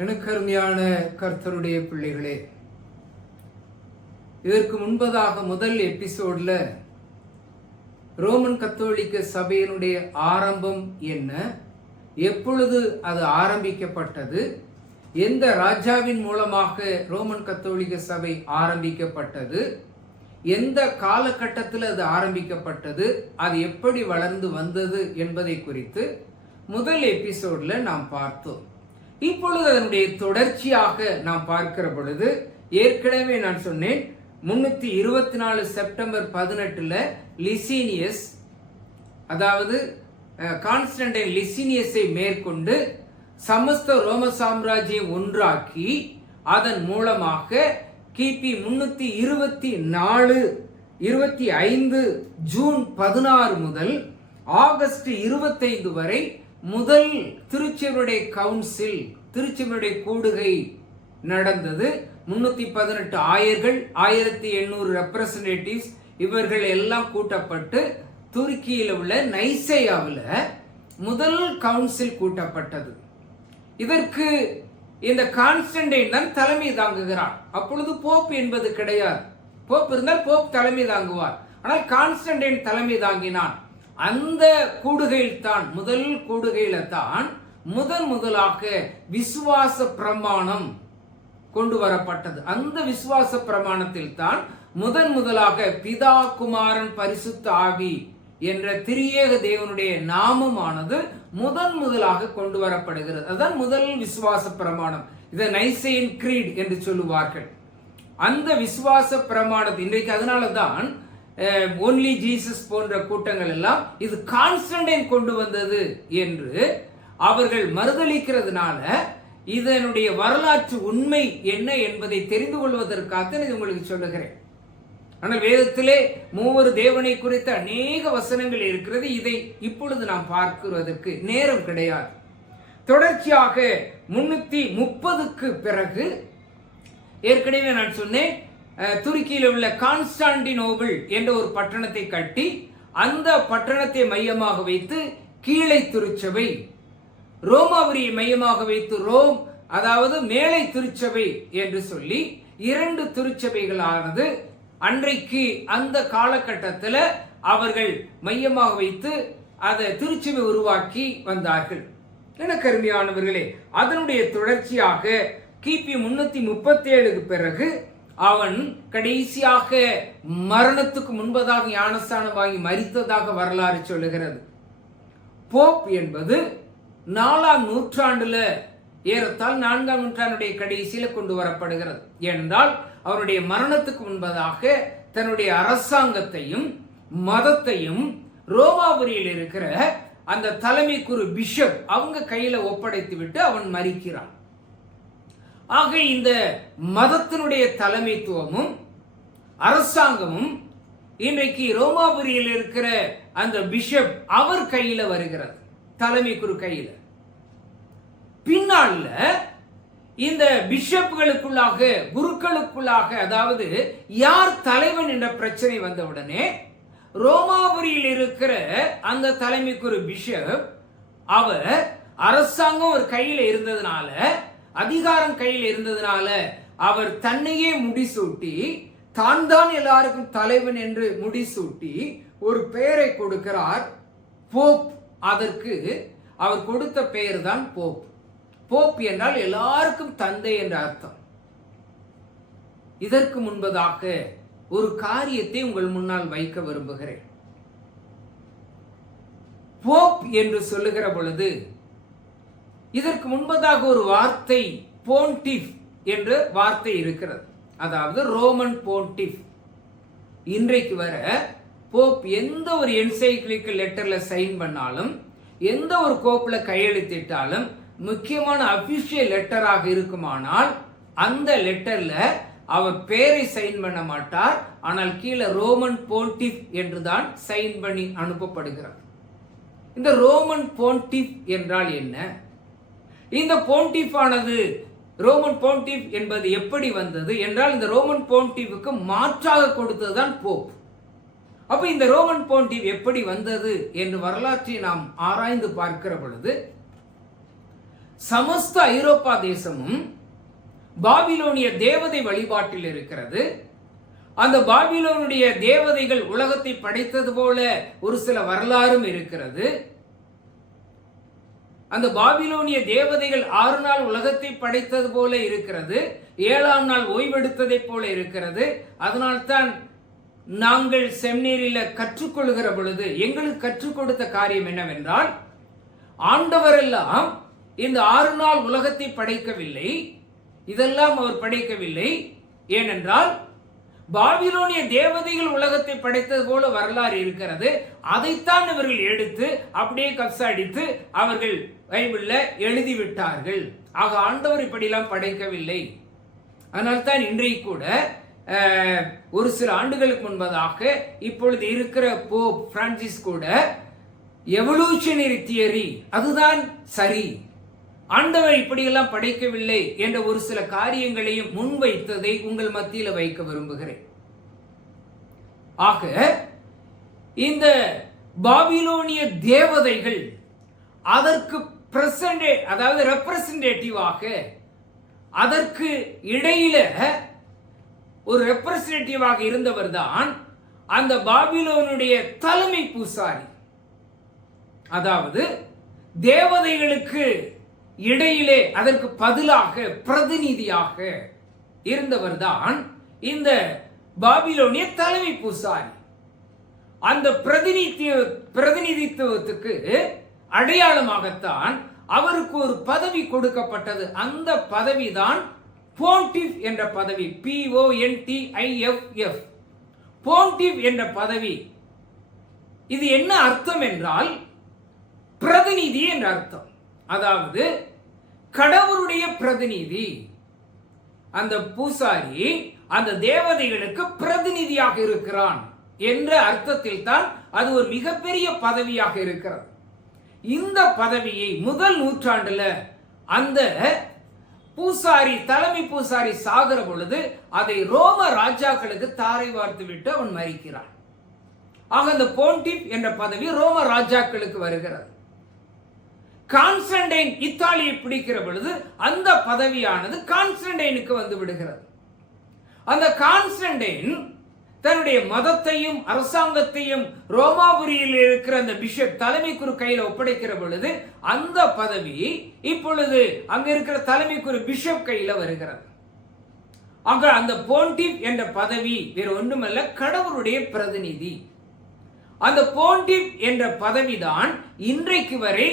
எனக்கு அருமையான கர்த்தருடைய பிள்ளைகளே, இதற்கு முன்பதாக முதல் எபிசோட்ல ரோமன் கத்தோலிக்க சபையினுடைய ஆரம்பம் என்ன, எப்பொழுது அது ஆரம்பிக்கப்பட்டது, எந்த ராஜாவின் மூலமாக ரோமன் கத்தோலிக்க சபை ஆரம்பிக்கப்பட்டது, எந்த காலகட்டத்தில் அது ஆரம்பிக்கப்பட்டது, அது எப்படி வளர்ந்து வந்தது என்பதை குறித்து முதல் எபிசோட்ல நாம் பார்த்தோம். இப்பொழுது அதனுடைய தொடர்ச்சியாக நாம் பார்க்கிற பொழுது, ஏற்கனவே நான் சொன்னேன் 324 செப்டம்பர் 18 லிசினியஸ், அதாவது கான்ஸ்டன்டைன் லிசினியஸை மேற்கொண்டு சமஸ்த ரோம சாம்ராஜ்யம் ஒன்றாக்கி அதன் மூலமாக கிபி 324-25 ஜூன் 16 முதல் ஆகஸ்ட் 25 வரை முதல் திருச்சபையுடைய கவுன்சில், திருச்சபையுடைய கூடுகை நடந்தது. 318 ஆயர்கள், 1800 ரெப்ரசன்டேட்டிவ்ஸ், இவர்கள் எல்லாம் கூட்டப்பட்டு துருக்கியில் உள்ள நைசையாவில் முதல் கவுன்சில் கூட்டப்பட்டது. இதற்கு இந்த கான்ஸ்டன்டைன் தான் தலைமை தாங்குகிறார். அப்பொழுது போப் என்பது கிடையாது. போப் இருந்தால் போப் தலைமை தாங்குவார். ஆனால் கான்ஸ்டன்டைன் தலைமை தாங்கினான். அந்த கூடுகையில் தான், முதல் கூடுகையில தான் முதலாக விசுவாச பிரமாணம் கொண்டு வரப்பட்டது. அந்த விசுவாச பிரமாணத்தில் தான் முதலாக பிதா, குமாரன், பரிசுத்த ஆவி என்ற திரியேக தேவனுடைய நாமமானது முதலாக கொண்டு வரப்படுகிறது. அதுதான் முதல் விசுவாச பிரமாணம். இதை நைசையன் கிரீட் என்று சொல்லுவார்கள். அந்த விசுவாச பிரமாணத்தை இன்றைக்கு அதனாலதான் ஒன்லி ஜீசஸ் போன்ற கூட்டங்கள் எல்லாம் இது கான்ஸ்டன்டைன் கொண்டு வந்தது என்று அவர்கள் மறுதளிக்கிறதுனால இதனுடைய வரலாற்று உண்மை என்ன என்பதை தெரிந்து கொள்வதற்காக இது உங்களுக்கு சொல்லுகிறேன். ஆனால் வேதத்திலே மூவர் தேவனை குறித்த அநேக வசனங்கள் இருக்கிறது. இதை இப்பொழுது நாம் பார்க்கிறதற்கு நேரம் கிடையாது. தொடர்ச்சியாக 330க்கு பிறகு ஏற்கனவே நான் சொன்னேன், துருக்கியில் உள்ள கான்ஸ்டாண்டினோபிள் என்ற ஒரு பட்டணத்தை கட்டி அந்த பட்டணத்தை மையமாக வைத்து கீழை திருச்சபை, ரோமாபுரியை மையமாக வைத்து ரோம், அதாவது மேலை திருச்சபை என்று சொல்லி 2 திருச்சபைகளானது அன்றைக்கு அந்த காலகட்டத்தில் அவர்கள் மையமாக வைத்து அதை திருச்சபை உருவாக்கி வந்தார்கள். எனக்கு அருமையானவர்களே, அதனுடைய தொடர்ச்சியாக கிபி 337க்கு பிறகு அவன் கடைசியாக மரணத்துக்கு முன்பதாக ஞானஸ்தானம் வாங்கி மரித்ததாக வரலாறு சொல்லுகிறது. போப் என்பது 4ஆம் நூற்றாண்டுல, ஏறத்தால் 4ஆம் நூற்றாண்டுடைய கடைசியில கொண்டு வரப்படுகிறது. ஏனென்றால் அவருடைய மரணத்துக்கு முன்பதாக தன்னுடைய அரசாங்கத்தையும் மதத்தையும் ரோமாபுரியில் இருக்கிற அந்த தலைமை குரு பிஷப் அவங்க கையில ஒப்படைத்து விட்டு அவன் மரிக்கிறான். ஆக இந்த மதத்தினுடைய தலைமைத்துவமும் அரசாங்கமும் இன்றைக்கு ரோமாபுரியில் இருக்கிற அந்த பிஷப் அவர் கையில வருகிறது, தலைமை குரு கையில. பின்னால இந்த பிஷப்களுக்குள்ளாக, குருக்களுக்குள்ளாக, அதாவது யார் தலைவன் என்ற பிரச்சனை வந்தவுடனே ரோமாபுரியில் இருக்கிற அந்த தலைமை குரு பிஷப் அவர் அரசாங்கம் ஒரு கையில இருந்ததுனால, அதிகாரம் கையில் இருந்ததுனால அவர் தன்னையே முடிசூட்டி, தான் தான் எல்லாருக்கும் தலைவன் என்று முடிசூட்டி ஒரு பெயரை கொடுக்கிறார், போப். அதற்கு அவர் கொடுத்த பெயர் தான் போப். போப் என்றால் எல்லாருக்கும் தந்தை என்ற அர்த்தம். இதற்கு முன்பதாக ஒரு காரியத்தை உங்கள் முன்னால் வைக்க விரும்புகிறேன். போப் என்று சொல்லுகிற பொழுது இதற்கு முன்பதாக ஒரு வார்த்தை போன்டிஃப் என்ற வார்த்தை இருக்கிறது. அதாவது ரோமன் போன்டிஃப். இன்றைக்கு வர போப் எந்த ஒரு என்சைக்ளிக்கல் லெட்டர்ல சைன் பண்ணாலும், எந்த ஒரு கோப்புல கையெழுத்திட்டாலும், முக்கியமான அபிஷியல் லெட்டராக இருக்குமானால் அந்த லெட்டர்ல அவர் பேரை சைன் பண்ண மாட்டார். ஆனால் கீழே ரோமன் போன்டிஃப் என்றுதான் சைன் பண்ணி அனுப்பப்படுகிறார். இந்த ரோமன் போன்டிஃப் என்றால் என்ன? இந்த போன்டிஃப் ஆனது, ரோமன் போன்டிஃப் என்பது எப்படி வந்தது என்றால், இந்த ரோமன் போன்டிஃபுக்கு மாற்றாக கொடுத்ததுதான் போப். அப்ப இந்த ரோமன் போன்டிஃப் எப்படி வந்தது என்று வரலாற்றை நாம் ஆராய்ந்து பார்க்கிற பொழுது சமஸ்த ஐரோப்பா தேசமும் பாபிலோனிய தேவதை வழிபாட்டில் இருக்கிறது. அந்த பாபிலோனுடைய தேவதைகள் உலகத்தை படைத்தது போல ஒரு சில வரலாறும் இருக்கிறது. அந்த பாபிலோனிய தேவதைகள் 6 நாள் உலகத்தை படைத்தது போல இருக்கிறது, 7ஆம் நாள் ஓய்வெடுத்ததை போல இருக்கிறது. அதனால்தான் நாங்கள் செமினேரியில கற்றுக்கொள்கிற பொழுது எங்களுக்கு கற்றுக் கொடுத்த காரியம் என்னவென்றால், ஆண்டவரெல்லாம் இந்த 6 நாள் உலகத்தை படைக்கவில்லை, இதெல்லாம் அவர் படைக்கவில்லை. ஏனென்றால் பாபிலோனிய தேவதைகள் உலகத்தை படைத்தது போல வரலாறு இருக்கிறது. அதைத்தான் இவர்கள் எடுத்து அப்படியே கப்சாடித்து அவர்கள் பைபிள்ல எழுதிவிட்டார்கள். ஆக ஆண்டவர் இப்படியெல்லாம் படைக்கவில்லை. அதனால்தான் இன்றைக்கு கூட ஒரு சில ஆண்டுகளுக்கு முன்பதாக இப்பொழுது இருக்கிற போப் பிரான்சிஸ் கூட எவல்யூஷனரி தியரி அதுதான் சரி, ஆண்டவர் இப்படியெல்லாம் படைக்கவில்லை என்ற ஒரு சில காரியங்களையும் முன்வைத்ததை உங்கள் மத்தியில் வைக்க விரும்புகிறேன். ஆக இந்த பாபிலோனிய தேவதைகள் அதற்கு அதாவது ரெப்ரசன்டேட்டிவாக, அதற்கு இடையில ஒரு ரெப்ரசன்டேட்டிவாக இருந்தவர் தான் அந்த பாபிலோனுடைய தலைமை பூசாரி. அதாவது தேவதைகளுக்கு இடையிலே அதற்கு பதிலாக பிரதிநிதியாக இருந்தவர் தான் இந்த பாபிலோனிய தலைமை பூசாரி. அந்த பிரதிநிதித்துவத்துக்கு அடையாளமாகத்தான் அவருக்கு ஒரு பதவி கொடுக்கப்பட்டது. அந்த பதவிதான் போன்டிஃப் என்ற பதவி. PONTIFF போன்டிஃப் என்ற பதவி. இது என்ன அர்த்தம் என்றால் பிரதிநிதி என்ற அர்த்தம். அதாவது கடவுளுடைய பிரதிநிதி. அந்த பூசாரி அந்த தேவதைகளுக்கு பிரதிநிதியாக இருக்கிறான் என்ற அர்த்தத்தில் தான் அது ஒரு மிகப்பெரிய பதவியாக இருக்கிறது. இந்த பதவியை முதல் நூற்றாண்டுல அந்த பூசாரி தலைமை பூசாரி சாகிற பொழுது அதை ரோம ராஜாக்களுக்கு தாரை வார்த்து விட்டு அவன் மரிக்கிறான். ஆக அந்த போன்டிஃப் என்ற பதவி ரோம ராஜாக்களுக்கு வருகிறது. கான்ஸ்டன்டைன் இத்தாலியை பிடிக்கிற பொழுது அந்த பதவியானது கான்ஸ்டன்டைனுக்கு வந்து விடுகிறது. அந்த கான்ஸ்டன்டைன் தன்னுடைய மதத்தையும் அரசாங்கத்தையும் ரோமாபுரியில் இருக்கிற அந்த பிஷப் தலைமை குரு கையில் ஒப்படைக்கிற பொழுது அந்த பதவி இப்பொழுது அங்க இருக்கிற தலைமை குரு பிஷப் கையில வருகிறது. ஆக அந்த போன்டிஃப் என்ற பதவி வேறு ஒன்றுமல்ல, கடவுளுடைய பிரதிநிதி. அந்த போன்டிஃப் என்ற பதவிதான் இன்றைக்கு வரை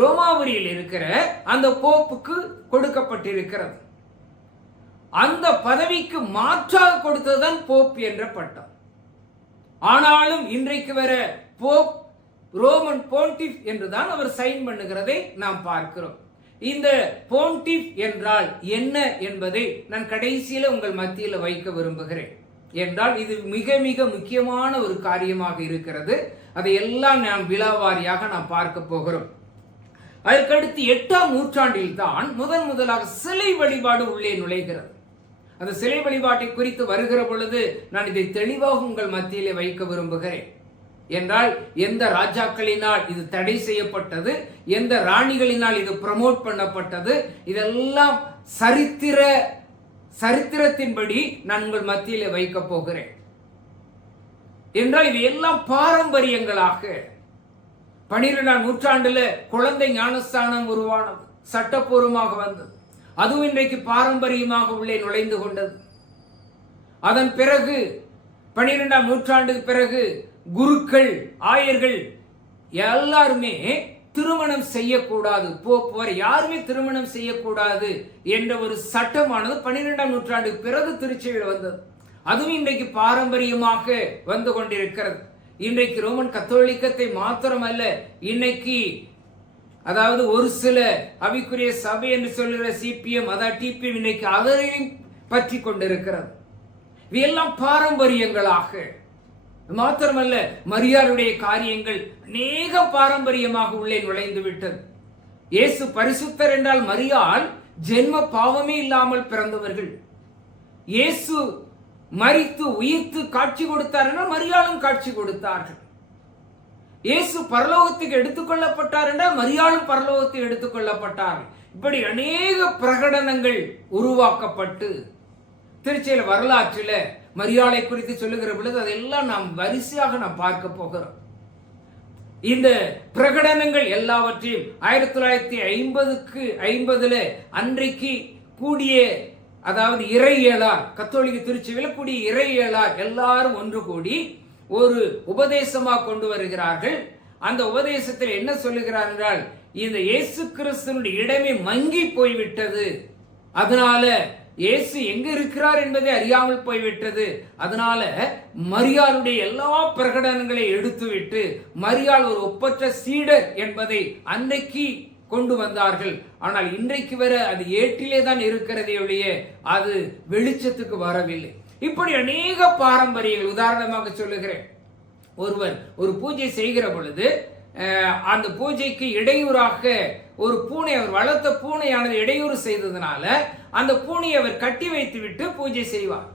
ரோமாபுரியில் இருக்கிற அந்த போப்புக்கு கொடுக்கப்பட்டிருக்கிறது. அந்த பதவிக்கு மாற்றாக கொடுத்ததுதான் போப் என்ற பட்டம். ஆனாலும் இன்றைக்கு வர போப் ரோமன் போன்டிஃப் என்றுதான் அவர் சைன் பண்ணுகிறதை நாம் பார்க்கிறோம். இந்த போன்டிஃப் என்றால் என்ன என்பதை நான் கடைசியில உங்கள் மத்தியில் வைக்க விரும்புகிறேன். என்றால் இது மிக மிக முக்கியமான ஒரு காரியமாக இருக்கிறது. அதையெல்லாம் நாம் விலாவாரியாக நாம் பார்க்க போகிறோம். அதற்கடுத்து 8ஆம் நூற்றாண்டில் தான் முதலாக சிலை வழிபாடு உள்ளே நுழைகிறது. அந்த சிலை வழிபாட்டை குறித்து வருகிற பொழுது நான் இதை தெளிவாக உங்கள் மத்தியிலே வைக்க விரும்புகிறேன். என்றால் எந்த ராஜாக்களினால் இது தடை செய்யப்பட்டது, எந்த ராணிகளினால் இது ப்ரமோட் பண்ணப்பட்டது, இதெல்லாம் சரித்திரத்தின்படி நான் உங்கள் மத்தியிலே வைக்க போகிறேன். என்றால் இவையெல்லாம் பாரம்பரியங்களாக 12ஆம் நூற்றாண்டுல குழந்தை ஞானஸ்தானம் உருவானது, சட்டப்பூர்வமாக வந்தது. அதுவும் இன்றைக்கு பாரம்பரியமாக உள்ளே நுழைந்து கொண்டது. அதன் பிறகு 12ஆம் நூற்றாண்டுக்கு பிறகு குருக்கள், ஆயர்கள் எல்லாருமே திருமணம் செய்யக்கூடாது, போர் யாருமே திருமணம் செய்யக்கூடாது என்ற ஒரு சட்டமானது 12ஆம் நூற்றாண்டுக்கு பிறகு திருச்சபையில் வந்தது. அதுவும் இன்றைக்கு பாரம்பரியமாக வந்து கொண்டிருக்கிறது. இன்றைக்கு ரோமன் கத்தோலிக்கத்தை மாத்திரமல்ல, இன்னைக்கு அதாவது ஒரு சில அபிக்குரிய சபை என்று சொல்லுகிற CPM அதாவது TPM இன்னைக்கு அதையும் பற்றி கொண்டிருக்கிறது. இவையெல்லாம் பாரம்பரியங்களாக மாத்திரமல்ல, மரியாளுடைய காரியங்கள் அநேக பாரம்பரியமாக உள்ளே நுழைந்து விட்டது. இயேசு பரிசுத்தர் என்றால் மரியாள் ஜென்ம பாவமே இல்லாமல் பிறந்தவர்கள். இயேசு மரித்து உயிர்த்து காட்சி கொடுத்தார் என்றால் மரியாளும் காட்சி கொடுத்தார்கள். இயேசு பரலோகத்துக்கு எடுத்துக்கொள்ளப்பட்டார் என்றால் மரியாளும் பரலோகத்துக்கு எடுத்துக்கொள்ளப்பட்டார்கள். இப்படி அநேக பிரகடனங்கள் உருவாக்கப்பட்டு திருச்சியில வரலாற்றில் மரியாதை குறித்து சொல்லுகிற பொழுது அதெல்லாம் நாம் வரிசையாக நாம் பார்க்க போகிறோம். இந்த பிரகடனங்கள் எல்லாவற்றையும் 1950 அன்றைக்கு கூடிய, அதாவது இறையியலார், கத்தோலிக்க திருச்சபையில் கூடிய இறையியலார் எல்லாரும் ஒன்று கூடி ஒரு உபதேசமாக கொண்டு வருகிறார்கள். அந்த உபதேசத்தில் என்ன சொல்லுகிறார் என்றால், இந்த இயேசு கிறிஸ்துவினுடைய இடமே மங்கி போய்விட்டது, அதனால இயேசு எங்க இருக்கிறார் என்பதை அறியாமல் போய்விட்டது, அதனால மரியாளுடைய எல்லா பிரகடனங்களை எடுத்துவிட்டு மரியாள் ஒரு ஒப்பற்ற சீடர் என்பதை அன்றைக்கு கொண்டு வந்தார்கள். ஆனால் இன்றைக்கு வர அது ஏட்டிலே தான் இருக்கிறதே ஒழிய அது வெளிச்சத்துக்கு வரவில்லை. இப்படி அநேக பாரம்பரியங்கள், உதாரணமாக சொல்லுகிறேன், ஒருவர் ஒரு பூஜை செய்கிற பொழுது அந்த பூஜைக்கு இடையூறாக ஒரு பூனை, அவர் வளர்த்த பூனையானது இடையூறு செய்ததுனால அந்த பூனையை அவர் கட்டி வைத்து விட்டு பூஜை செய்வார்.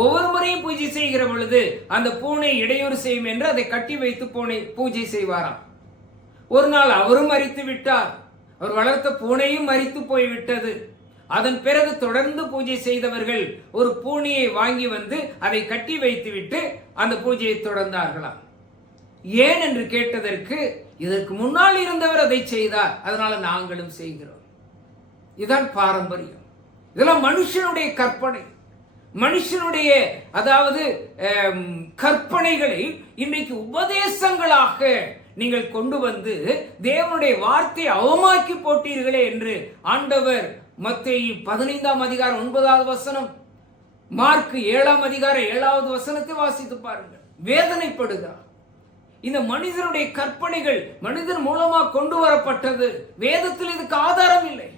ஒவ்வொரு முறையும் பூஜை செய்கிற பொழுது அந்த பூனை இடையூறு செய்யும் என்று அதை கட்டி வைத்து பூஜை செய்வாராம். ஒரு நாள் அவரும் மரித்து விட்டார், அவர் வளர்த்த பூனையும் மரித்து போய்விட்டது. அதன் பிறகு தொடர்ந்து பூஜை செய்தவர்கள் ஒரு பூனையை வாங்கி வந்து அதை கட்டி வைத்து விட்டு அந்த பூஜையை தொடர்ந்தார்களாம். ஏன் என்று கேட்டதற்கு, இதற்கு முன்னால் இருந்தவர் அதை செய்தார், அதனால நாங்களும் செய்கிறோம். இதுதான் பாரம்பரியம். இதெல்லாம் மனுஷனுடைய கற்பனை, மனுஷனுடைய அதாவது கற்பனைகளை இன்னைக்கு உபதேசங்களாக நீங்கள் கொண்டு வந்து தேவனுடைய வார்த்தையை அவமாக்கி போட்டீர்களே என்று ஆண்டவர் மத்தேயு 15:9 மார்க் 7:7 வாசித்து பாருங்கள். வேதனைப்படுகிறார். இந்த மனிதனுடைய கற்பனைகள் மனிதன் மூலமாக கொண்டு வரப்பட்டது. வேதத்தில் இதுக்கு ஆதாரம் இல்லை,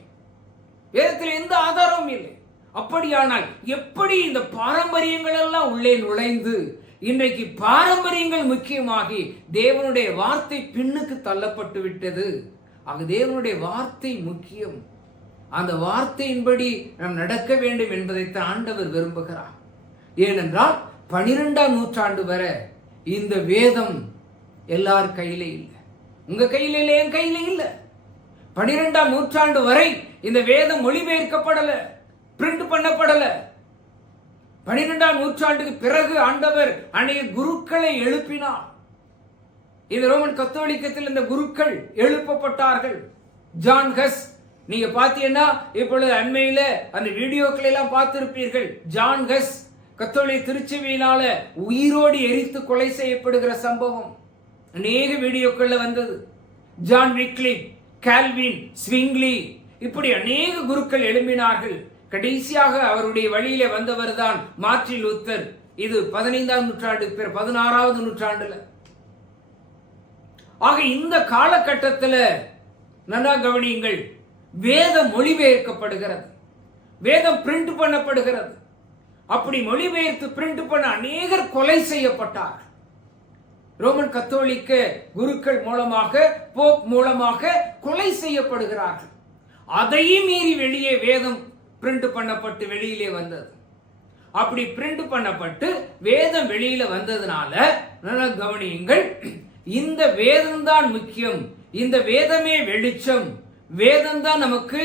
வேதத்தில் எந்த ஆதாரமும் இல்லை. அப்படியானால் எப்படி இந்த பாரம்பரியங்கள் எல்லாம் உள்ளே நுழைந்து இன்றைக்கு பாரம்பரியங்கள் முக்கியமாகி தேவனுடைய வார்த்தை பின்னுக்கு தள்ளப்பட்டு விட்டது? ஆக தேவனுடைய வார்த்தை முக்கியம். அந்த வார்த்தையின்படி நாம் நடக்க வேண்டும் என்பதைத்தான் ஆண்டவர் விரும்புகிறார். ஏனென்றால் 12ஆம் நூற்றாண்டு வரை இந்த வேதம் எல்லார் கையிலே இல்லை, உங்க கையில இல்லை, என் கையில இல்லை. 12ஆம் நூற்றாண்டு வரை இந்த வேதம் மொழிபெயர்க்கப்படல, பிரிண்ட் பண்ணப்படல. 12ஆம் நூற்றாண்டுக்கு பிறகு ஆண்டவர் அநேக குருக்களை எழுப்பினார். இந்த ரோமன் கத்தோலிக்கத்தில் இந்த குருக்கள் எழுப்பப்பட்டார்கள். ஜான் ஹஸ், நீங்க பாத்தீங்கன்னா இப்பொழுது அண்மையில அந்த வீடியோக்களை எல்லாம் பார்த்திருப்பீர்கள். ஜான் ஹஸ் கத்தோலிக்க திருச்சபையினால உயிரோடு எரித்து கொலை செய்யப்படுகிற சம்பவம் அநேக வீடியோக்கள்ல வந்தது. ஜான் விக்லிப், கால்வின், ஸ்விங்லி, இப்படி அநேக குருக்கள் எழுப்பினார்கள். கடைசியாக அவருடைய வழியிலே வந்தவர் தான் மார்ட்டின் லூத்தர். இது 15ஆம் நூற்றாண்டு, 16வது நூற்றாண்டுல. ஆக இந்த காலகட்டத்தில் நல்லா கவனியுங்கள், வேதம் மொழிபெயர்க்கப்படுகிறது, வேதம் பிரிண்ட் பண்ணப்படுகிறது. அப்படி மொழிபெயர்த்து பிரிண்ட் பண்ண அநேகர் கொலை செய்யப்பட்டார். ரோமன் கத்தோலிக்க குருக்கள் மூலமாக, போப் மூலமாக கொலை செய்யப்படுகிறார்கள். அதையும் மீறி வெளியே வேதம் பிரிண்ட் பண்ணப்பட்டு வெளியிலே வந்தது. அப்படி பிரிண்ட் பண்ணப்பட்டு வேதம் வெளியில வந்ததுனால நல்லா கவனியுங்கள், இந்த வேதம் தான் முக்கியம், இந்த வேதமே வெளிச்சம், வேதம் தான் நமக்கு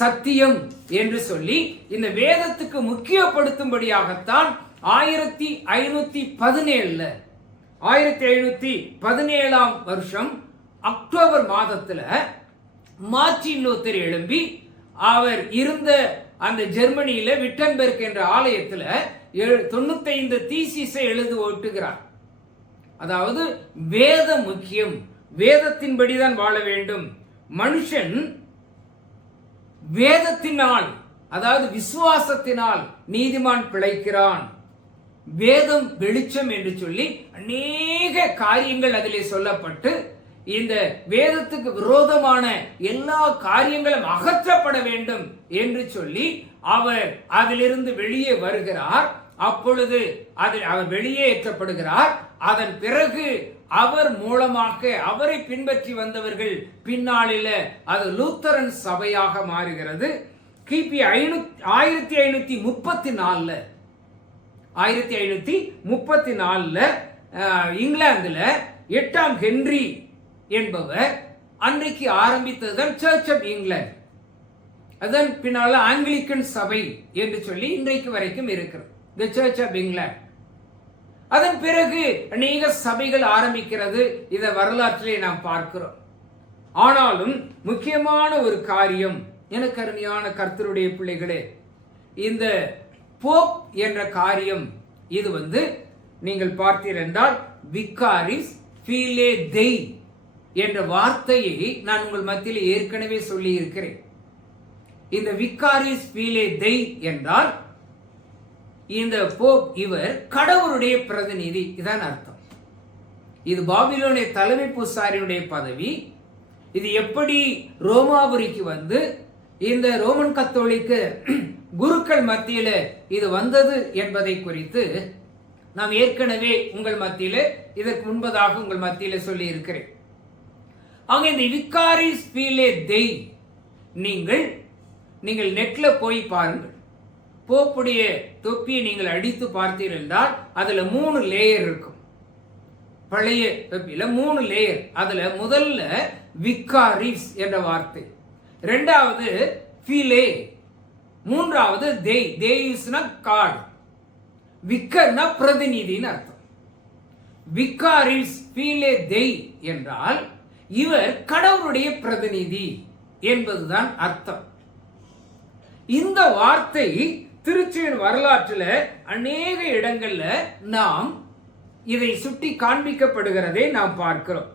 சத்தியம் என்று சொல்லி இந்த வேதத்துக்கு முக்கியப்படுத்தும்படியாகத்தான் 1517ஆம் வருஷம் அக்டோபர் மாதத்துல மார்ட்டின் லூத்தர் எழும்பி அவர் இருந்த அந்த ஜெர்மனியில விட்டன்பெர்க் என்ற ஆலயத்துல 95 தீசிஸை எழுதி ஓட்டுகிறார். அதாவது வேதம் முக்கியம், வேதத்தின்படிதான் வாழ வேண்டும். மனுஷன் வேதத்தினால், அதாவது விசுவாசத்தினால் நீதிமான் பிழைக்கிறான். வேதம் வெளிச்சம் என்று சொல்லி அநேக காரியங்கள் அதிலே சொல்லப்பட்டு இந்த வேதத்துக்கு விரோதமான எல்லா காரியங்களும் அகற்றப்பட வேண்டும் என்று சொல்லி அவர் அதிலிருந்து வெளியே வருகிறார். அப்பொழுது அவர் வெளியேற்றப்படுகிறார். அதன் பிறகு அவர் மூலமாக அவரை பின்பற்றி வந்தவர்கள் பின்னாளில் அது லூத்தரன் சபையாக மாறுகிறது. கிபி 1534 இங்கிலாந்துல 8ஆம் ஹென்றி என்பவர் அன்றைக்கு ஆரம்பித்ததுதான் சர்ச் ஆஃப் இங்கிலாந்து. அதன் பின்னால ஆங்கிலிக்கன் சபை என்று சொல்லி இன்றைக்கு வரைக்கும் இருக்கிறது, தி சர்ச் ஆஃப் இங்கிலாந்து. அதன் பிறகு அநேக சபைகள் ஆரம்பிக்கிறது. இதை வரலாற்றிலே நாம் பார்க்கிறோம். ஆனாலும் முக்கியமான ஒரு காரியம், எனக்கு அருமையான கர்த்தருடைய பிள்ளைகளே, இந்த போப் என்ற காரியம் இது நீங்கள் பார்த்தீர்கள் என்றால் விகாரிஸ் ஃபீலே தெய் என்ற வார்த்தையை நான் உங்கள் மத்தியில் ஏற்கனவே சொல்லி இருக்கிறேன். இந்த விகாரிஸ் ஃபீலே தெய் என்றால் இந்த போப் இவர் கடவுளுடைய பிரதிநிதி, இதான் அர்த்தம். இது பாபிலோனிய தலைமை பூசாரியுடைய பதவி. இது எப்படி ரோமாபுரிக்கு இந்த ரோமன் கத்தோலிக்க குருக்கள் மத்தியில இது வந்தது என்பதை குறித்து நாம் ஏற்கனவே உங்கள் மத்தியில இதற்கு முன்பதாக உங்கள் மத்தியில சொல்லி இருக்கிறேன். அங்க இந்த விகாரிஸ் ஃபீலே தெய் நீங்கள் நெட்ல போய் பாருங்கள். போப்புடைய தொப்பியை நீங்கள் அடித்து பார்த்தீர்கள் என்றால் அதுல 3 லேயர் இருக்கும். பழைய தொப்பியில 3 லேயர். அதுல முதல்ல விகாரிஸ் என்ற வார்த்தை, இரண்டாவது ஃபீலே, மூன்றாவது தெய். தேய்ஸ்னா காட், விக்கர்னா பிரதிநிதின்னு அர்த்தம். விகாரிஸ் ஃபீலே தெய் என்றால் இவர் கடவுளுடைய பிரதிநிதி என்பதுதான் அர்த்தம். இந்த வார்த்தை திருச்சியின் வரலாற்றில் அநேக இடங்கள்ல நாம் இதை சுட்டி காண்பிக்கப்படுகிறதை நாம் பார்க்கிறோம்.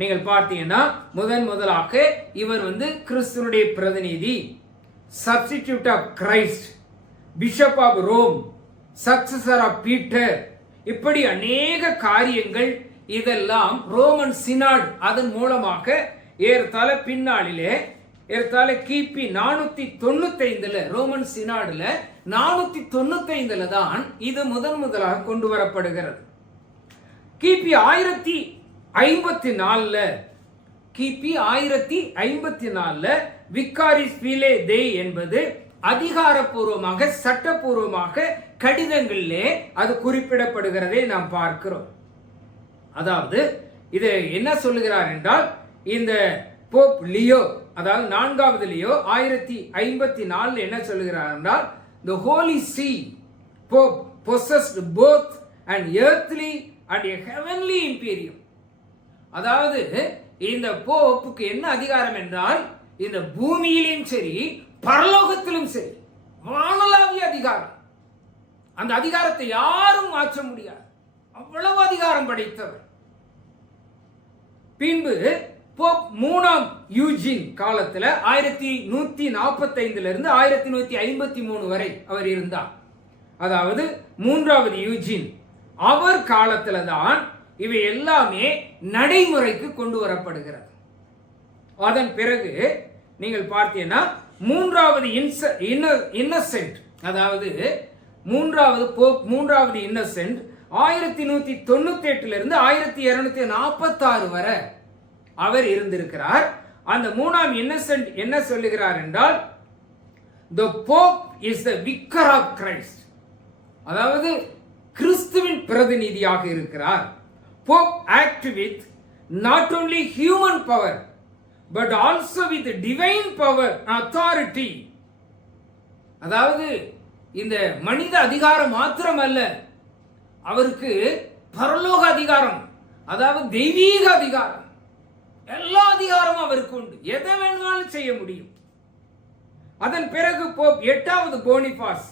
நீங்கள் பார்த்தீங்கன்னா முதலாக இவர் கிறிஸ்துவனுடைய பிரதிநிதி, substitute of Christ, bishop of Rome, successor of Peter, இப்படி அநேக காரியங்கள் இதெல்லாம் ரோமன் சினாட் அதன் மூலமாக ஏறத்தாழ பின்னாளிலே ஏறத்தாழ கிபி 495 ரோமன் சினாடுல 495 தான் இது முதலாக கொண்டு வரப்படுகிறது. கிபி 1054 விகாரிஸ் ஃபீலே தெய் என்பது அதிகாரப்பூர்வமாக சட்டப்பூர்வமாக கடிதங்களிலே அது குறிப்பிடப்படுகிறதை நாம் பார்க்கிறோம். அதாவது இது என்ன சொல்லுகிறார் என்றால், இந்த போப் லியோ, அதாவது 4வது லியோ 1054 என்ன சொல்லுகிறார் என்றால், the holy see pope possessed both an earthly and a heavenly imperium. அதாவது இந்த போப்புக்கு என்ன அதிகாரம் என்றால், இந்த பூமியிலும் சரி பரலோகத்திலும் சரி வானளாவிய அதிகாரம். அந்த அதிகாரத்தை யாரும் மாற்ற முடியாது, அவ்வளவு அதிகாரம் படைத்தவர். பின்பு போப் 3ஆம் யூஜின் காலத்துல 1145 இருந்து 1153 வரை அவர் இருந்தார். அதாவது 3வது யூஜின் அவர் காலத்துல தான் இவை எல்லாமே நடைமுறைக்கு கொண்டு வரப்படுகிறது. அதன் பிறகு நீங்கள் பார்த்தீங்கன்னா 3வது இன்னசென்ட், அதாவது 3வது போப் 3வது இன்னசென்ட் 1198 இருந்து 1246 வரை அவர் இருந்திருக்கிறார். அந்த 3ஆம் இன்னசென்ட் என்ன சொல்லுகிறார் என்றால், the pope is the vicar of Christ, அதாவது கிறிஸ்துவின் பிரதிநிதியாக இருக்கிறார். pope act with not only human power but also with divine power and authority. அதாவது இந்த மனித அதிகாரம் மாத்திரமல்ல, அவருக்கு பரலோக அதிகாரம், அதாவது தெய்வீக அதிகாரம், எல்லா அதிகாரமும் அவருக்கு உண்டு, எதை வேணுமாலும் செய்ய முடியும். அதன் பிறகு போப் 8வது போனிபாஸ்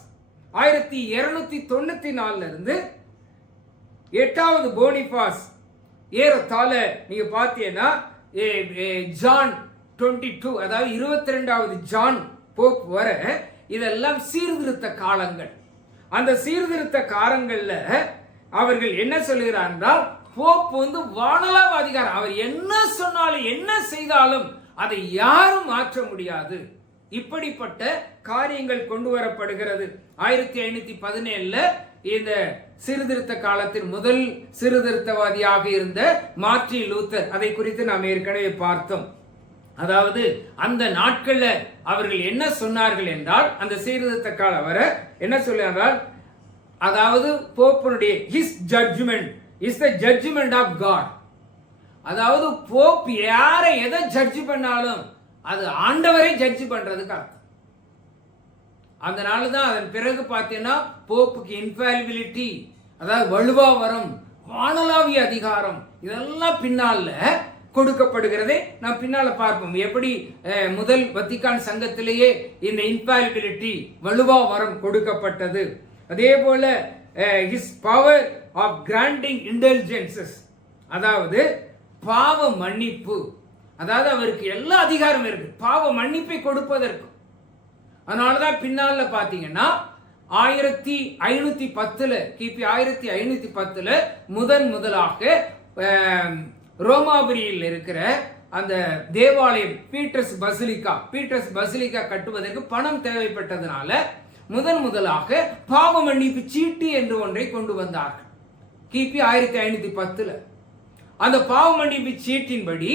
1294 இருந்து 8வது போனிபாஸ் ஏறத்தாழ நீங்க பார்த்தீங்கன்னா ஜான் 22, அதாவது 22வது ஜான் போப் வர இதெல்லாம் சீர்திருத்த காலங்கள். அந்த சீர்திருத்த காலங்கள்ல அவர்கள் என்ன சொல்லுகிறார் என்றால், போப் வானளாவ அதிகாரம், அவர் என்ன சொன்னாலும் என்ன செய்தாலும் அதை யாரும் மாற்ற முடியாது. இப்படிப்பட்ட காரியங்கள் கொண்டு வரப்படுகிறது. 1517 இந்த சீர்திருத்த காலத்தின் முதல் சீர்திருத்தவாதியாக இருந்த மார்ட்டின் லூத்தர், அதை குறித்து நாம் ஏற்கனவே பார்த்தோம். அதாவது அந்த நாட்கள்ல அவர்கள் என்ன சொன்னார்கள் என்றால், அந்த சீர்திருத்த காலம் வர என்ன சொல்றார்கள், அதாவது போப்பனுடைய his judgment is the judgment of God. அதாவது போப் யாரை எதை ஜட்ஜ் பண்ணாலும் அது ஆண்டவரை ஜட்ஜ் பண்றதுக்கு அர்த்தம். அதனாலதான் அதன் பிறகு பார்த்தீங்கன்னா போப்புக்கு இன்ஃபாலிபிலிட்டி, அதாவது வலுவா வரம், வானளாவிய அதிகாரம், இதெல்லாம் பின்னால கொடுக்கப்படுகிறதை நாம் பின்னால பார்ப்போம். எப்படி முதல் வத்திக்கான் சங்கத்திலேயே இந்த இன்ஃபாலிபிலிட்டி, வலுவா வரம் கொடுக்கப்பட்டது. அதே போல his power of granting indulgences, அதாவது பாவ மன்னிப்பு, அதாவது அவருக்கு எல்லா அதிகாரம் இருக்கு பாவ மன்னிப்பை கொடுப்பதற்கு. அதனாலதான் பின்னால பாத்தீங்கன்னா 1510 கிபி 1510 முதலாக ரோமாபுரியில் இருக்கிற அந்த தேவாலயம் பீட்டர்ஸ் பசிலிக்கா கட்டுவதற்கு பணம் தேவைப்பட்டதுனால முதலாக பாவ மன்னிப்பு சீட்டு என்று ஒன்றை கொண்டு வந்தார்கள் கிபி 1510. அந்த பாவ மன்னிப்பு சீட்டின்படி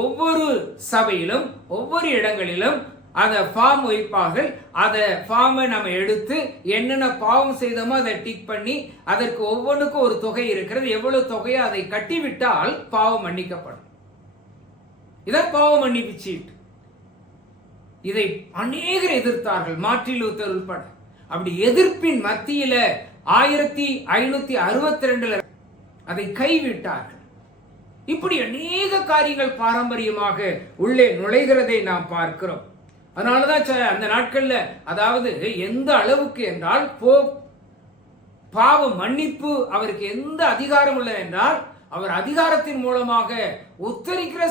ஒவ்வொரு சபையிலும் ஒவ்வொரு இடங்களிலும் அந்த ஃபார்ம் வைப்பார்கள். அந்த ஃபார்மை நம்ம எடுத்து என்னென்ன பாவம் செய்தோமோ அதை டிக் பண்ணி அதற்கு ஒவ்வொன்றுக்கும் ஒரு தொகை இருக்கிறது. எவ்வளவு தொகையோ அதை கட்டிவிட்டால் பாவம் மன்னிக்கப்படும். இதான் பாவ மன்னிப்பு சீட். இதை அநேகர் எதிர்த்தார்கள், மார்ட்டின் லூத்தர் உட்பட. அப்படி எதிர்ப்பின் மத்தியில 1562 அதை கைவிட்டார்கள். இப்படி அநேக காரியங்கள் பாரம்பரியமாக உள்ளே நுழைகிறதை நாம் பார்க்கிறோம். அதனாலதான் அந்த நாட்கள்ல, அதாவது எந்த அளவுக்கு என்றால் பாவ மன்னிப்பு அவருக்கு எந்த அதிகாரம் உள்ளது என்றால், அவர் அதிகாரத்தின் மூலமாக உத்தரிக்கிற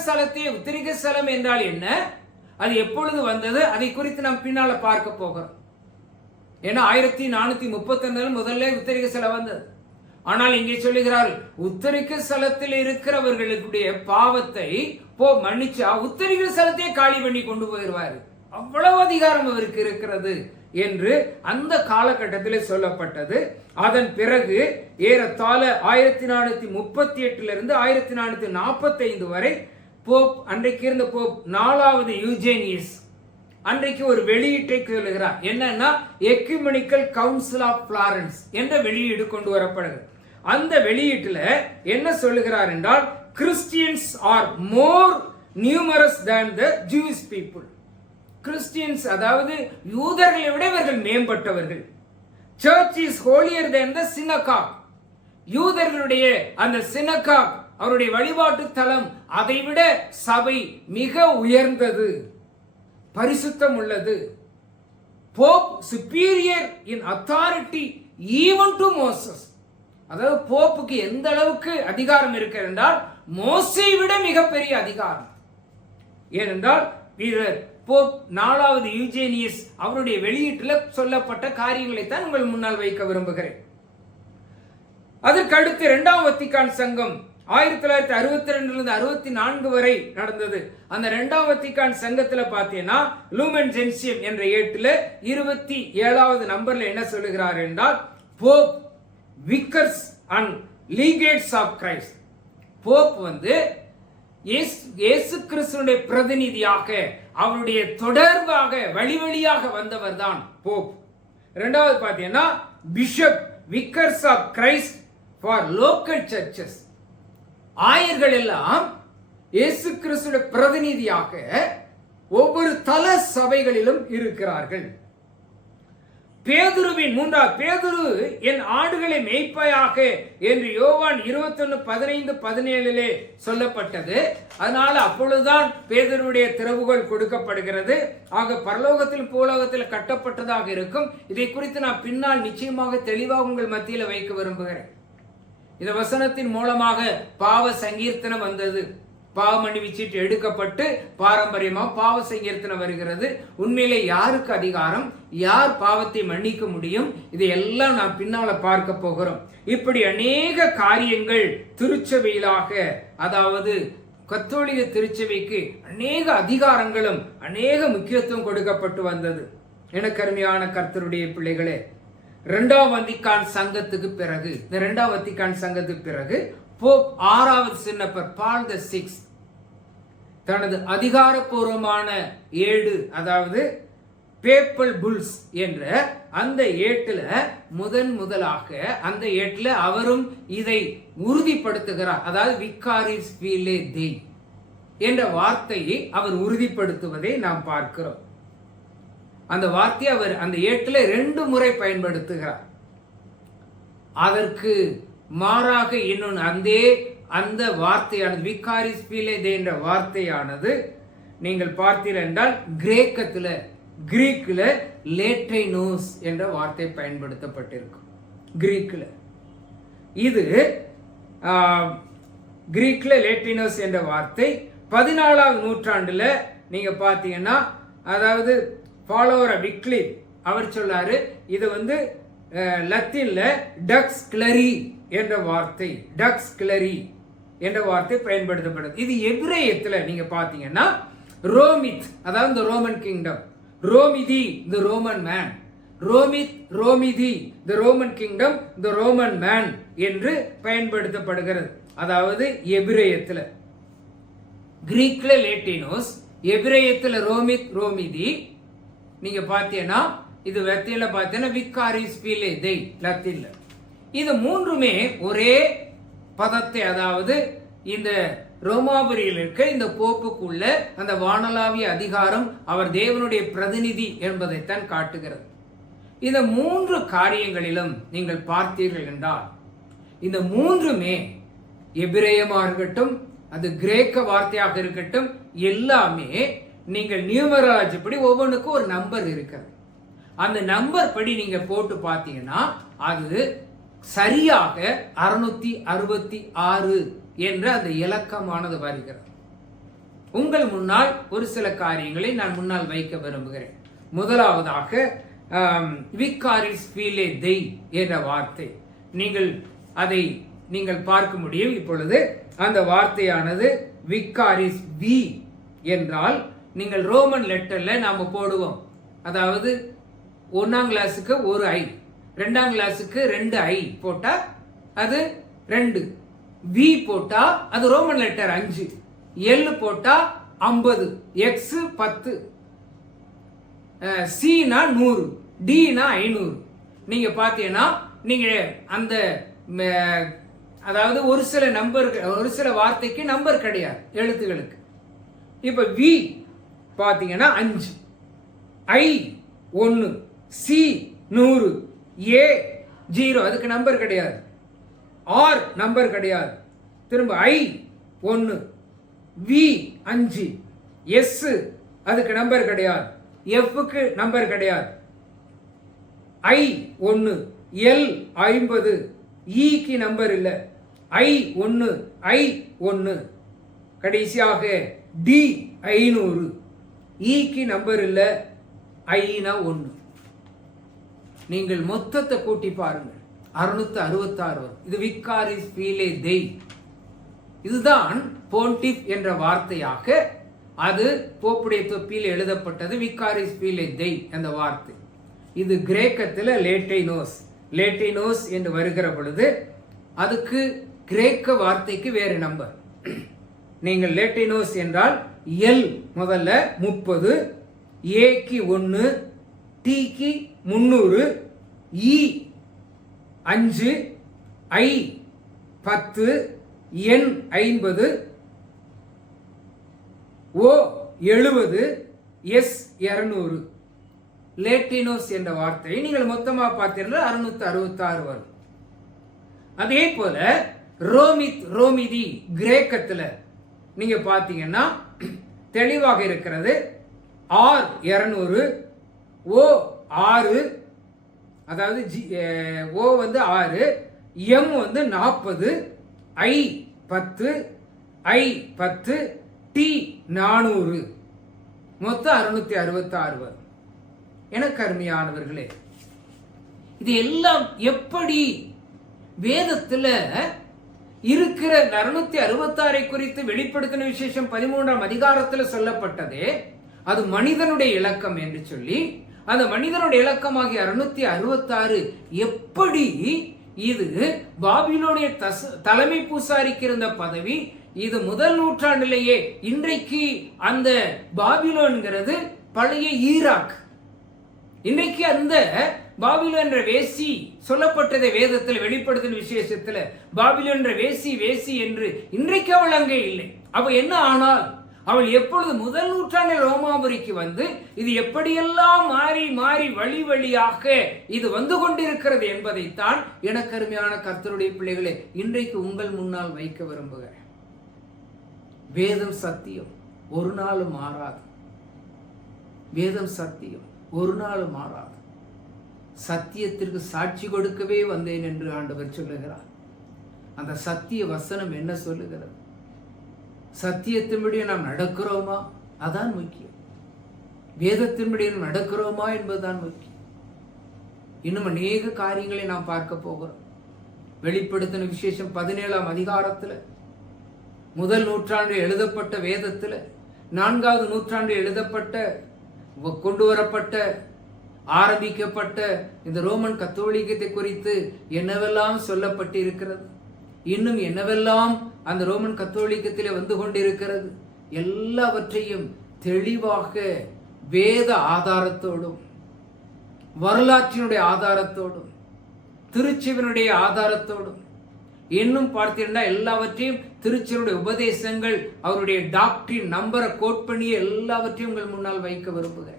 ஸ்தலம் என்றால் என்ன, அது எப்பொழுது வந்தது, அதை குறித்து நாம் பின்னால பார்க்க போகிறோம். ஏன்னா 1439 முதல்ல உத்தரிக்க ஸ்தலம் வந்தது. ஆனால் இங்கே சொல்லுகிறார்கள், உத்தரிக்க ஸ்தலத்தில் இருக்கிறவர்களுடைய பாவத்தை மன்னிச்சா உத்தரிக்கிற ஸ்தலத்தையே காலி பண்ணி கொண்டு போயிடுவாரு, அவ்வளவு அதிகாரம் அவருக்கு இருக்கிறது என்று அந்த காலகட்டத்தில் சொல்லப்பட்டது. அதன் பிறகு ஏறத்தாழ 1438 1445 வரை அன்றைக்கு இருந்த போப் 4வது யூஜேனியஸ் அன்றைக்கு ஒரு வெளியீட்டை சொல்லுகிறார். என்னன்னா எக்யூமெனிக்கல் கவுன்சில் ஆஃப் பிளாரன்ஸ் என்ற வெளியீடு கொண்டு வரப்படுகிறது. அந்த வெளியீட்டுல என்ன சொல்லுகிறார் என்றால், Christians are more numerous than the Jewish people. Christians, அதாவது யூதர்களை விட இவர்கள் மேம்பட்டவர்கள். Church is holier than the synagogue. யூதர்களுடைய அந்த சினகாக், அவருடைய வழிபாட்டு தலம், அதைவிட சபை மிக உயர்ந்தது, பரிசுத்தம் உள்ளது. Pope superior in authority even to Moses. அதாவது போப்புக்கு எந்த அளவுக்கு அதிகாரம் இருக்கிறது என்றால், மோசை விட மிகப்பெரிய அதிகாரம். ஏனென்றால் போப் 4வது யூஜேனியஸ் அவருடைய வெளியீட்டில் சொல்லப்பட்ட காரியங்களை தான் உங்கள் முன்னால் வைக்க விரும்புகிறேன். அதற்கு அடுத்து 2ஆம் வத்திக்கான் சங்கம் 1962 64 வரை நடந்தது. அந்த 2ஆம் வத்திக்கான் சங்கத்துல பார்த்தீங்கன்னா லூமென் ஜென்சியம் என்ற ஏட்டுல 27வது நம்பர்ல என்ன சொல்லுகிறார் என்றால், pope vicars and legates of Christ. Pope இயேசு கிறிஸ்துவினுடைய பிரதிநிதியாக, அவருடைய தொடர்பாக வழியாக வந்தவர் தான் போப். இரண்டாவது பார்த்தீங்கன்னா bishop vicars of Christ for local churches. ஆயர்கள் எல்லாம் இயேசு கிறிஸ்துவின் பிரதிநிதியாக ஒவ்வொரு தல சபைகளிலும் இருக்கிறார்கள். பேதுருவின் 3 பேதுரு என் ஆடுகளை மேய்ப்பாயாக என்று யோவான் 21:15-17 சொல்லப்பட்டது. அதனால அப்பொழுதுதான் பேதுருவுடைய திறவுகள் கொடுக்கப்படுகிறது. ஆக பரலோகத்தில் பூலோகத்தில் கட்டப்பட்டதாக இருக்கும். இதை குறித்து நான் பின்னால் நிச்சயமாக தெளிவாக உங்கள் மத்தியில் வைக்க விரும்புகிறேன். இந்த வசனத்தின் மூலமாக பாவ சங்கீர்த்தனம் வந்தது. பாவ மன்னிப்பு சீட்டு எடுக்கப்பட்டு பாரம்பரியமா பாவ சங்கீர்த்தனம் வருகிறது. உண்மையிலே யாருக்கு அதிகாரம், யார் பாவத்தை மன்னிக்க முடியும், இதையெல்லாம் நாம் பின்னால பார்க்க போகிறோம். இப்படி அநேக காரியங்கள் திருச்சபையிலாக, அதாவது கத்தோலிக திருச்சபைக்கு அநேக அதிகாரங்களும் அநேக முக்கியத்துவம் கொடுக்கப்பட்டு வந்தது. எனக்கு அருமையான கர்த்தருடைய பிள்ளைகளே, 2ஆம் வத்திக்கான் சங்கத்துக்கு பிறகு, இந்த 2ஆம் வத்திக்கான் சங்கத்துக்கு பிறகு போப் 6வது சின்னப்பர் பால் தி 6 தனது அதிகாரப்பூர்வமான ஏடு, அதாவது பேப்பல் புல்ஸ் என்ற அந்த ஏட்டுல முதலாக அந்த ஏட்டுல அவரும் இதை உறுதிப்படுத்துகிறார். அதாவது விக்காரிஸ் வீலே தேய் என்ற வார்த்தையை அவர் உறுதிப்படுத்துவதை நாம் பார்க்கிறோம். அந்த வார்த்தையை அவர் அந்த ஏட்டில் 2 முறை பயன்படுத்துகிறார். அதற்கு மாறாக இன்னொன்று அந்த வார்த்தையானது விகாரிஸ் பீலேதே என்ற வார்த்தையானது நீங்கள் பார்த்தீர்கள் என்றால் கிரீக்கில் லேட்டைனோஸ் என்ற வார்த்தை பயன்படுத்தப்பட்டிருக்கும். கிரீக்கில் இது கிரீக்கில் லேட்டினோஸ் என்ற வார்த்தை 14ஆம் நூற்றாண்டுல நீங்க பார்த்தீங்கன்னா, அதாவது ஃபாலோவர் விக்லிப் அவர் சொல்லாரு, இது லத்தீன்ல டக்ஸ் கிளரி என்ற வார்த்தை பயன்படுத்தப்படுது. இது எபிரேயத்துல நீங்க பாத்தீங்கன்னா ரோமித், அதாவது இந்த ரோமன் கிங்டம், ரோமிதி தி ரோமன் மேன், ரோமிதி தி ரோமன் கிங்டம் தி ரோமன் மேன் என்று பயன்படுத்தப்படுகிறது. அதாவது எபிரேயத்துல, கிரீக்ல லேட்டினோஸ், எபிரேயத்துல ரோமிதி. நீங்க பாத்தீங்கன்னா இது லத்தீன்ல பாத்தீங்கன்னா விகாரிஸ் பீலேதே லத்தீன்ல. இது மூன்றுமே ஒரே பதத்தை, அதாவது இந்த ரோமாபுரியில் இருக்க இந்த போப்புக்குள்ள அந்த வானளாவிய அதிகாரம், அவர் தேவனுடைய பிரதிநிதி என்பதைத்தான் காட்டுகிறது. இந்த 3 காரியங்களிலும் நீங்கள் பார்த்தீர்கள் என்றால் இந்த மூன்றுமே எபிரேயமாக இருக்கட்டும், அது கிரேக்க வார்த்தையாக இருக்கட்டும், எல்லாமே நீங்கள் நியூமராலஜி படி ஒவ்வொன்றுக்கும் ஒரு நம்பர் இருக்கிறது. அந்த நம்பர் படி நீங்க போட்டு பார்த்தீங்கன்னா அது சரியாக 666 என்ற அந்த இலக்கமானது வருகிறது. உங்கள் முன்னால் ஒரு சில காரியங்களை நான் முன்னால் வைக்க விரும்புகிறேன். முதலாவதாக விகாரிஸ் பீலேதே என்ற வார்த்தை, அதை நீங்கள் பார்க்க முடியும். இப்பொழுது அந்த வார்த்தையானது விகாரிஸ் வி என்றால் நீங்கள் ரோமன் லெட்டர்ல நாம போடுவோம். அதாவது 1ஆம் கிளாஸுக்கு 1 ஐ, 2ஆம் கிளாஸுக்கு 2 ஐ போட்டா அது 2, வி போட்டா அது ரோமன் லெட்டர் 5, எல் போட்டா 50, எக்ஸ் 10, சினா 100, டினா 500. நீங்க பாத்தீங்கன்னா நீங்க அந்த அதாவது ஒரு சில வார்த்தைக்கு நம்பர் கிடையாது எழுத்துகளுக்கு. இப்ப வி பாத்தீங்கன்னா 5, ஐ 1, சி 100, ஏ 0, அதுக்கு நம்பர் கிடையாது. ஆர் நம்பர் கிடையாது. திரும்ப ஐ 1, வி 5, எஸ் அதுக்கு நம்பர் கிடையாது, எஃப்க்கு நம்பர் கிடையாது, ஐ 1, எல் 50, ஈக்கு நம்பர் இல்லை, ஐ 1, ஐ 1, கடைசியாக டி 500, ஈக்கு நம்பர் இல்லை, ஐனா 1. நீங்கள் மொத்தத்தை கூட்டி பாருங்கள், 666 வரும். இது விகாரிஸ் பீலேதே. இதுதான் போன்டிஃப் என்ற வார்த்தையாக அது போப்புடைய தொப்பியில் எழுதப்பட்டது. விகாரிஸ் பீலேதே அந்த வார்த்தை. இது கிரேக்கத்தில் லேட்டினோஸ் என்று வருகிற பொழுது அதுக்கு கிரேக்க வார்த்தைக்கு வேறு நம்பர். நீங்கள் லேட்டினோஸ் என்றால் எல் முதல்ல 30, ஏக்கு 1, டிக்கு 300, இ 5, ஐ 10, என் 50, ஓ 70, எஸ் 200. லேட்டினோஸ் என்ற வார்த்தையை நீங்கள் மொத்தமா பார்த்தீங்கன்னா 666 வரும். அதே போல ரோமிதி கிரேக்கத்துல நீங்க பாத்தீங்கன்னா தெளிவாக இருக்கிறது. ஆர் 200, ஓ 6, அதாவது ஓ 6, எம் 40, ஐ 10, ஐ 10, டி 400, மொத்தம் 666 வரும். எனக்கு அருமையானவர்களே, இது எல்லாம் எப்படி வேதத்துல இருக்கிற 666 குறித்து வெளிப்படுத்தின விசேஷம் 13ஆம் அதிகாரத்துல சொல்லப்பட்டதே அது மனிதனுடைய இலக்கம் என்று சொல்லி, அந்த மனிதனுடைய இலக்கமாகிய 666 எப்படி இது பாபிலோனிய தலைமை பூசாரிக்கு இருந்த பதவி, இது முதல் நூற்றாண்டிலேயே இன்றைக்கு அந்த பாபிலோன்கிறது பழைய ஈராக். இன்னைக்கு அந்த பாபிலோன் என்ற வேசி சொல்லப்பட்டதை வேதத்தில் வெளிப்படுத்தின விசேஷத்துல பாபிலோன் என்ற வேசி என்று இன்றைக்கு அவள் அங்கே இல்லை. அவ என்ன ஆனால் அவள் எப்பொழுது முதல் நூற்றாண்டில் ரோமாபுரிக்கு வந்து இது எப்படியெல்லாம் மாறி மாறி வழி வழியாக இது வந்து கொண்டிருக்கிறது என்பதைத்தான் எனக்கு அருமையான கர்த்தருடைய பிள்ளைகளே இன்றைக்கு உங்கள் முன்னால் வைக்க விரும்புகிறேன். வேதம் சத்தியம், ஒரு நாளும் மாறாது. வேதம் சத்தியம், ஒரு நாளும் மாறாது. சத்தியத்திற்கு சாட்சி கொடுக்கவே வந்தேன் என்று ஆண்டவர் சொல்லுகிறார். அந்த சத்திய வசனம் என்ன சொல்லுகிறது? சத்தியத்தின்படி நாம் நடக்கிறோமா? அதான் முக்கியம். வேதத்தின்படி நாம் நடக்கிறோமா என்பதுதான் முக்கியம். இன்னும் அநேக காரியங்களை நாம் பார்க்க போகிறோம். வெளிப்படுத்தின விசேஷம் 17ஆம் அதிகாரத்தில், முதல் நூற்றாண்டில் எழுதப்பட்ட வேதத்தில், 4வது நூற்றாண்டில் எழுதப்பட்ட கொண்டு வரப்பட்ட ஆரம்பிக்கப்பட்ட இந்த ரோமன் கத்தோலிக்கத்தை குறித்து என்னவெல்லாம் சொல்லப்பட்டிருக்கிறது, இன்னும் என்னவெல்லாம் அந்த ரோமன் கத்தோலிக்கத்திலே வந்து கொண்டிருக்கிறது, எல்லாவற்றையும் தெளிவாக வேத ஆதாரத்தோடும் வரலாற்றினுடைய ஆதாரத்தோடும் திருச்சிவனுடைய ஆதாரத்தோடும் இன்னும் பார்த்தீங்கன்னா எல்லாவற்றையும் திருச்சிவனுடைய உபதேசங்கள், அவருடைய டாக்டரின் நம்பரை கோட் பண்ணி எல்லாவற்றையும் உங்கள் முன்னால் வைக்க விரும்புகிறேன்.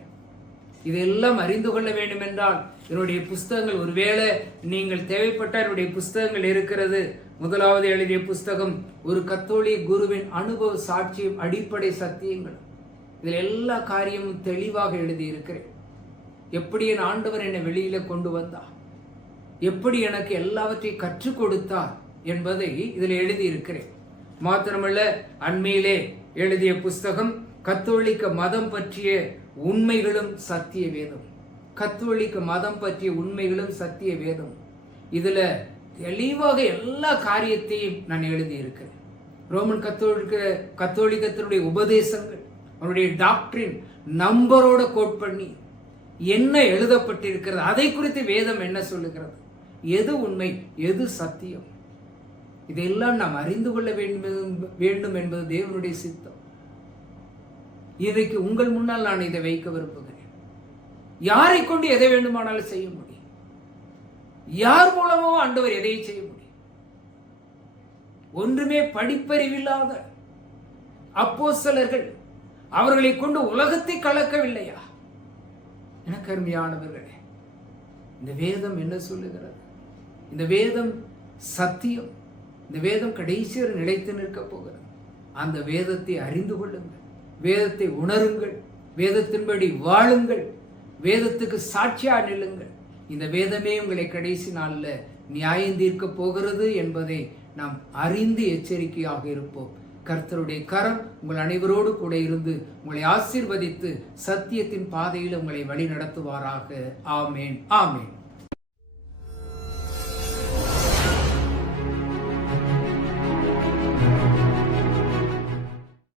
இதெல்லாம் அறிந்து கொள்ள வேண்டும் என்றால் என்னுடைய புஸ்தகங்கள், ஒருவேளை நீங்கள் தேவைப்பட்ட என்னுடைய புஸ்தகங்கள் இருக்கிறது. முதலாவது எழுதிய புஸ்தகம் ஒரு கத்தோலிக்க குருவின் அனுபவ சாட்சியும் அடிப்படை சத்தியங்கள். இதில் எல்லா காரியமும் தெளிவாக எழுதி இருக்கிறேன். எப்படி என் ஆண்டவர் என்னை வெளியில கொண்டு வந்தார், எப்படி எனக்கு எல்லாவற்றையும் கற்றுக் கொடுத்தார் என்பதை இதில் எழுதி இருக்கிறேன். மாத்திரமல்ல, அண்மையிலே எழுதிய புஸ்தகம் கத்தோலிக்க மதம் பற்றிய உண்மைகளும் சத்திய வேதம். கத்தோலிக்க மதம் பற்றிய உண்மைகளும் சத்திய வேதம். இதுல தெளிவாக எல்லா காரியத்தையும் நான் எழுதி இருக்கிறேன். ரோமன் கத்தோலிக்கத்தினுடைய உபதேசங்கள், அவருடைய டாக்டரின் நம்பரோட கோட் பண்ணி என்ன எழுதப்பட்டிருக்கிறது, அதை குறித்து வேதம் என்ன சொல்லுகிறது, எது உண்மை எது சத்தியம், இதெல்லாம் நாம் அறிந்து கொள்ள வேண்டும் என்பது தேவனுடைய சித்தம். இன்றைக்கு உங்கள் முன்னால் நான் இதை வைக்க விரும்புகிறேன். யாரை கொண்டு எதை வேண்டுமானாலும் செய்ய முடியும். யார் மூலமோ ஆண்டவர் எதை செய்ய முடியும். ஒன்றுமே படிப்பறிவில்லாத அப்போஸ்தலர்கள் அவர்களை கொண்டு உலகத்தை கலக்கவில்லையா? எனக்கு அருமையானவர்களே, இந்த வேதம் என்ன சொல்லுகிறது? இந்த வேதம் சத்தியம். இந்த வேதம் கடைசி வரை நிலைத்து நிற்க போகிறது. அந்த வேதத்தை அறிந்து கொள்ளுங்கள், வேதத்தை உணருங்கள், வேதத்தின்படி வாழுங்கள், வேதத்துக்கு சாட்சியா நில்லுங்கள். இந்த வேதமே உங்களை கடைசி நாள்ல நியாயம் தீர்க்க போகிறது என்பதை நாம் அறிந்து எச்சரிக்கையாக இருப்போம். கர்த்தருடைய கரம் உங்கள் அனைவரோடு கூட இருந்து உங்களை ஆசீர்வதித்து சத்தியத்தின் பாதையில் உங்களை வழி நடத்துவாராக. ஆமேன், ஆமேன்.